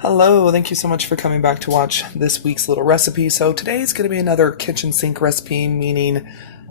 Hello, thank you so much for coming back to watch this week's little recipe. So today's going to be another kitchen sink recipe, meaning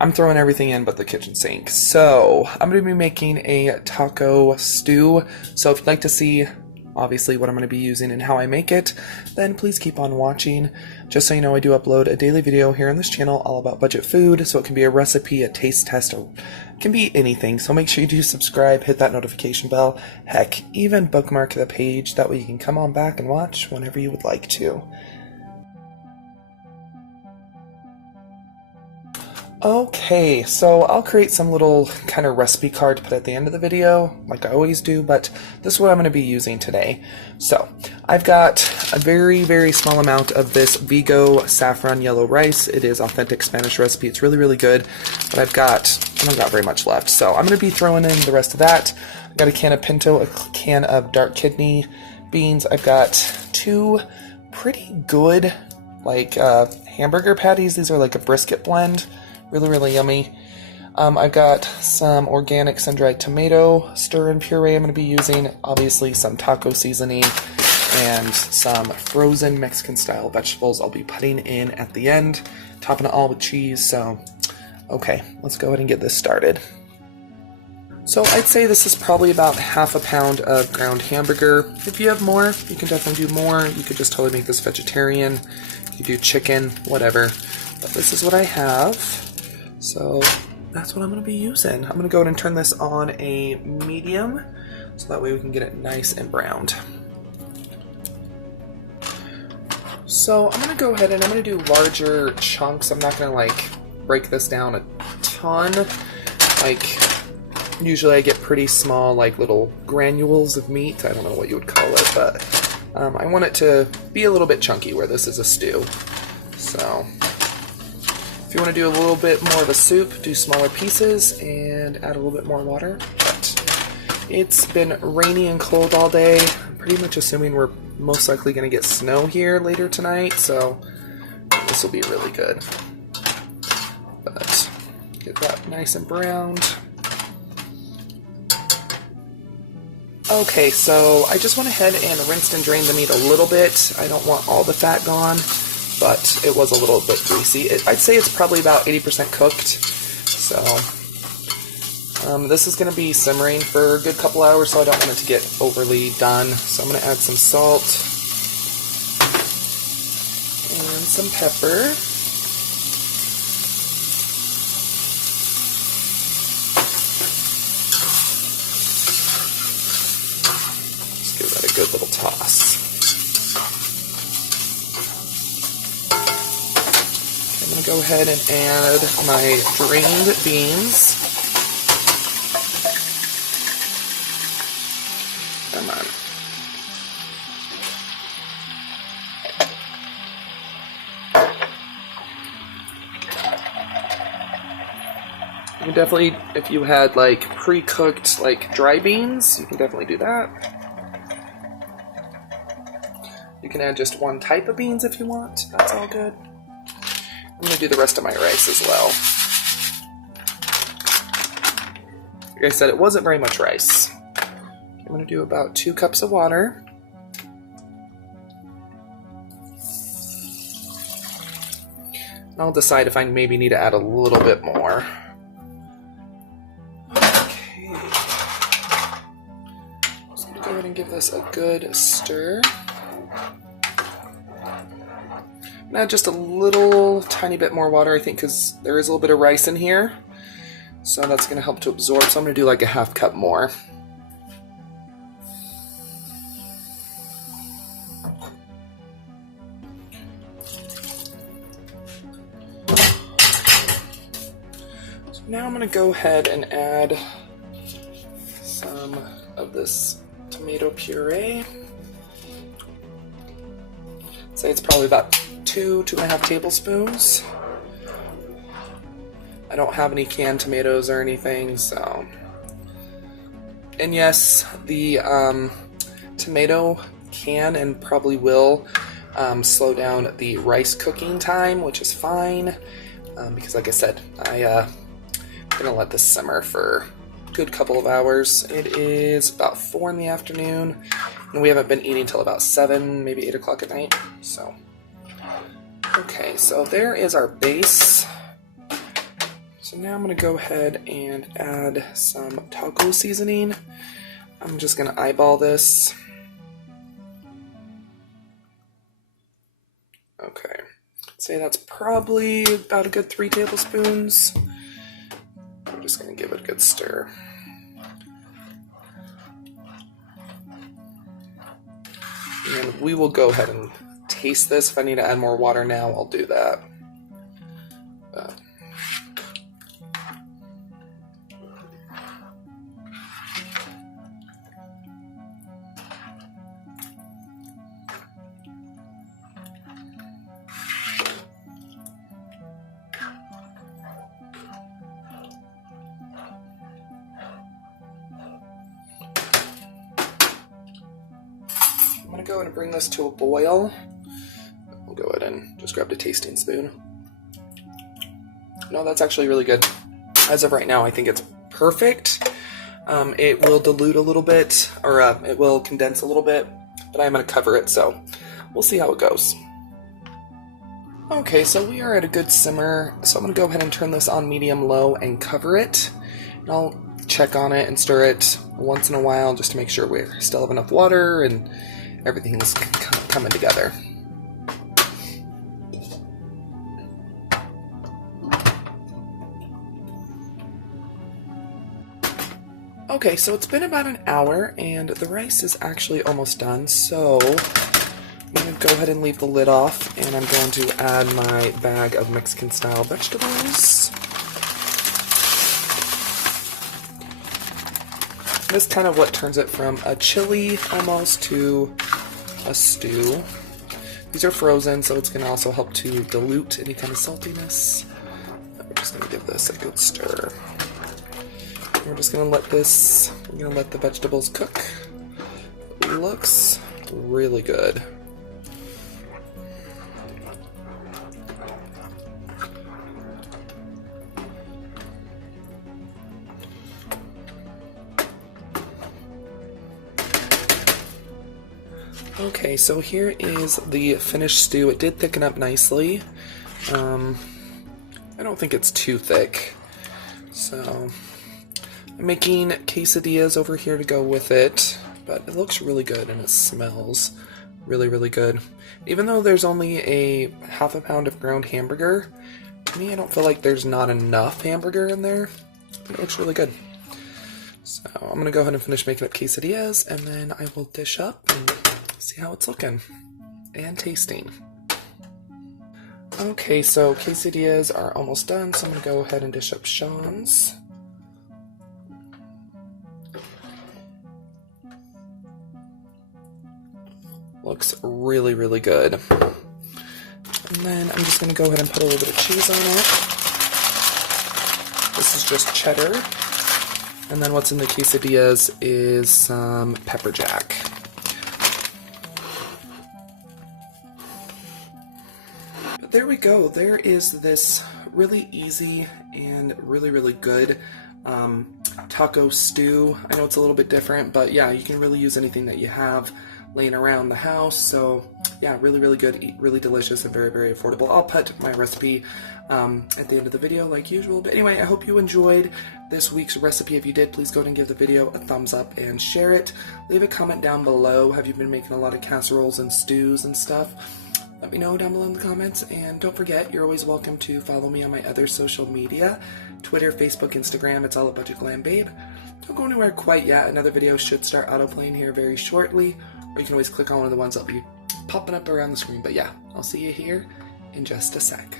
I'm throwing everything in but the kitchen sink. So I'm going to be making a taco stew. So if you'd like to see obviously what I'm going to be using and how I make it, then please keep on watching. Just so you know, I do upload a daily video here on this channel all about budget food, so it can be a recipe, a taste test, or it can be anything. So make sure you do subscribe, hit that notification bell, heck, even bookmark the page, that way you can come on back and watch whenever you would like to. Okay, so I'll create some little kind of recipe card to put at the end of the video, like I always do, but this is what I'm going to be using today. So, I've got a very, very small amount of this Vigo saffron yellow rice. It is authentic Spanish recipe. It's really, really good, but I don't got very much left. So, I'm going to be throwing in the rest of that. I've got a can of pinto, a can of dark kidney beans. I've got two pretty good, hamburger patties. These are like a brisket blend. Really, really yummy. I've got some organic sun-dried tomato stir-in puree I'm going to be using, obviously some taco seasoning, and some frozen Mexican-style vegetables I'll be putting in at the end, topping it all with cheese. So, okay, let's go ahead and get this started. So I'd say this is probably about half a pound of ground hamburger. If you have more, you can definitely do more. You could just totally make this vegetarian. You could do chicken, whatever. But this is what I have. So that's what I'm going to be using. I'm going to go ahead and turn this on a medium, so that way we can get it nice and browned. So I'm going to go ahead and I'm going to do larger chunks. I'm not going to break this down a ton. Usually I get pretty small little granules of meat. I don't know what you would call it, but I want it to be a little bit chunky where this is a stew. So if you want to do a little bit more of a soup, do smaller pieces and add a little bit more water. But it's been rainy and cold all day. I'm pretty much assuming we're most likely going to get snow here later tonight, so this will be really good. But get that nice and browned. Okay, so I just went ahead and rinsed and drained the meat a little bit. I don't want all the fat gone, but it was a little bit greasy. I'd say it's probably about 80% cooked. So this is going to be simmering for a good couple hours, so I don't want it to get overly done. So I'm going to add some salt and some pepper. Just give that a good little toss. I'm going to go ahead and add my drained beans. Come on. You can definitely, if you had pre-cooked dry beans, you can definitely do that. You can add just one type of beans if you want. That's all good. I'm going to do the rest of my rice as well. Like I said, it wasn't very much rice. I'm going to do about 2 cups of water. And I'll decide if I maybe need to add a little bit more. Okay. Just going to go ahead and give this a good stir. Add just a little tiny bit more water, I think, because there is a little bit of rice in here. So that's going to help to absorb. So I'm going to do a half cup more. So now I'm going to go ahead and add some of this tomato puree. I'd say it's probably about 2.5 tablespoons. I don't have any canned tomatoes or anything, so. And yes, the tomato can and probably will slow down the rice cooking time, which is fine, because like I said, I'm gonna let this simmer for a good couple of hours. It is about 4 in the afternoon, And we haven't been eating till about 7, maybe 8 o'clock at night. So, okay, so there is our base. So now I'm going to go ahead and add some taco seasoning. I'm just going to eyeball this. Okay, say that's probably about a good 3 tablespoons. I'm just going to give it a good stir. And we will go ahead and taste this. If I need to add more water now, I'll do that. I'm going to go ahead and bring this to a boil. We'll go ahead and just grab the tasting spoon. No, that's actually really good. As of right now, I think it's perfect. It will dilute a little bit, or it will condense a little bit, but I'm going to cover it, so we'll see how it goes. Okay, so we are at a good simmer, so I'm going to go ahead and turn this on medium-low and cover it. And I'll check on it and stir it once in a while just to make sure we still have enough water and everything's coming together. Okay, so it's been about an hour and the rice is actually almost done, so I'm going to go ahead and leave the lid off and I'm going to add my bag of Mexican style vegetables. This is kind of what turns it from a chili almost to a stew. These are frozen, so it's going to also help to dilute any kind of saltiness. We're just going to give this a good stir. We're just going to let the vegetables cook. It looks really good. Okay, so here is the finished stew. It did thicken up nicely. I don't think it's too thick. So I'm making quesadillas over here to go with it, but it looks really good and it smells really, really good. Even though there's only a half a pound of ground hamburger, to me I don't feel like there's not enough hamburger in there. It looks really good. So I'm going to go ahead and finish making up quesadillas, and then I will dish up and see how it's looking and tasting. Okay, so quesadillas are almost done, so I'm going to go ahead and dish up Sean's. Looks really, really good. And then I'm just going to go ahead and put a little bit of cheese on it. This is just cheddar. And then what's in the quesadillas is some pepper jack. But there we go. There is this really easy and really, really good taco stew. I know it's a little bit different, but yeah, you can really use anything that you have laying around the house. So yeah, really, really good, really delicious, and very, very affordable. I'll put my recipe at the end of the video like usual. But anyway, I hope you enjoyed this week's recipe. If you did, please go ahead and give the video a thumbs up and share it. Leave a comment down below. Have you been making a lot of casseroles and stews and stuff? Let me know down below in the comments. And don't forget, you're always welcome to follow me on my other social media, Twitter, Facebook, Instagram. It's all at Budget Glam Babe. Don't go anywhere quite yet. Another video should start autoplaying here very shortly, or you can always click on one of the ones that'll be popping up around the screen. But yeah, I'll see you here in just a sec.